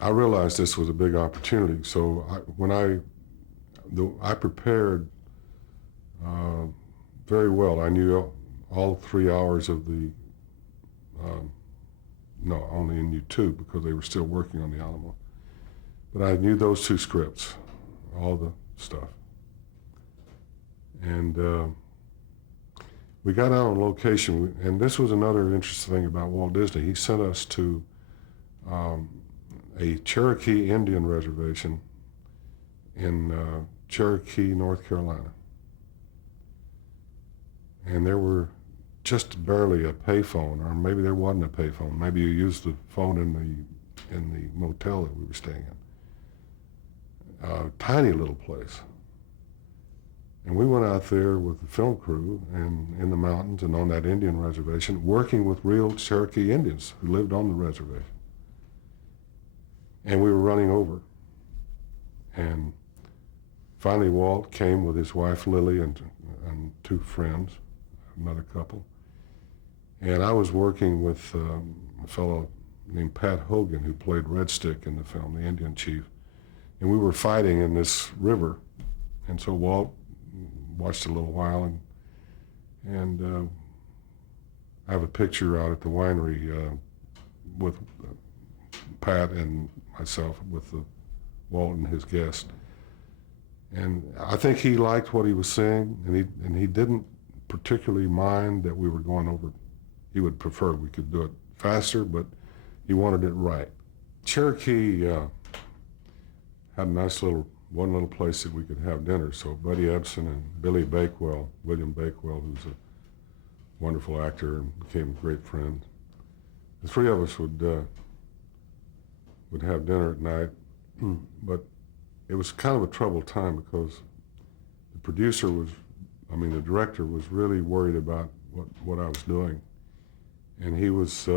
I realized this was a big opportunity. So when I prepared uh, very well. I knew all 3 hours of the, um, no, only knew two because they were still working on the Alamo. But I knew those two scripts, all the stuff. And we got out on location, and this was another interesting thing about Walt Disney. He sent us to a Cherokee Indian reservation in Cherokee, North Carolina. And there were just barely a payphone, or maybe there wasn't a payphone. Maybe you used the phone in the motel that we were staying in. Tiny little place. And we went out there with the film crew and in the mountains and on that Indian reservation, working with real Cherokee Indians who lived on the reservation. And we were running over. And finally Walt came with his wife Lily and two friends, another couple. And I was working with a fellow named Pat Hogan who played Red Stick in the film, the Indian chief. And we were fighting in this river. And so Walt watched a little while, and I have a picture out at the winery with Pat and myself with Walt and his guest. And I think he liked what he was seeing, and he didn't particularly mind that we were going over. He would prefer we could do it faster, but he wanted it right. Cherokee had a nice one little place that we could have dinner. So Buddy Ebsen and Billy Bakewell, William Bakewell, who's a wonderful actor and became great friends. The three of us would have dinner at night, but it was kind of a troubled time because the the director was really worried about what I was doing. And he was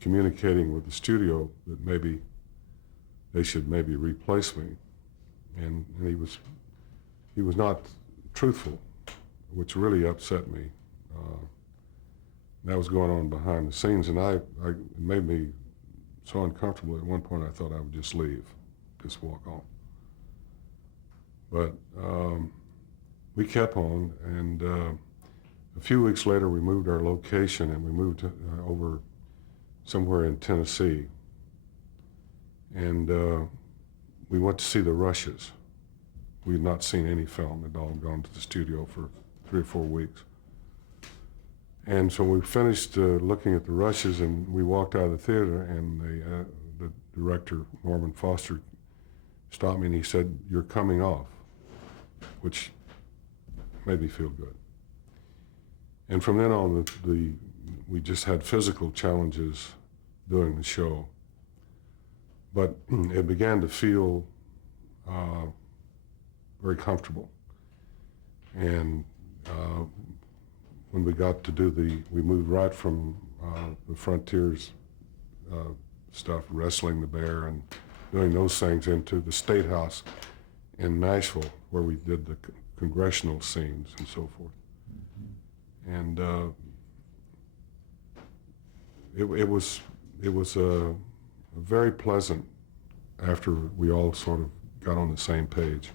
communicating with the studio that maybe they should maybe replace me. And he was not truthful, which really upset me. That was going on behind the scenes, and it made me so uncomfortable. At one point, I thought I would just leave, just walk on. But we kept on, and a few weeks later, we moved our location, and we moved over somewhere in Tennessee, and we went to see the Rushes. We had not seen any film. They'd all gone to the studio for 3 or 4 weeks. And so we finished looking at the Rushes, and we walked out of the theater, and the director, Norman Foster, stopped me and he said, "You're coming off," which made me feel good. And from then on, we just had physical challenges doing the show. But it began to feel very comfortable. And when we got to we moved right from the Frontiers stuff, wrestling the bear and doing those things, into the State House in Nashville, where we did the congressional scenes and so forth. And it was very pleasant after we all sort of got on the same page.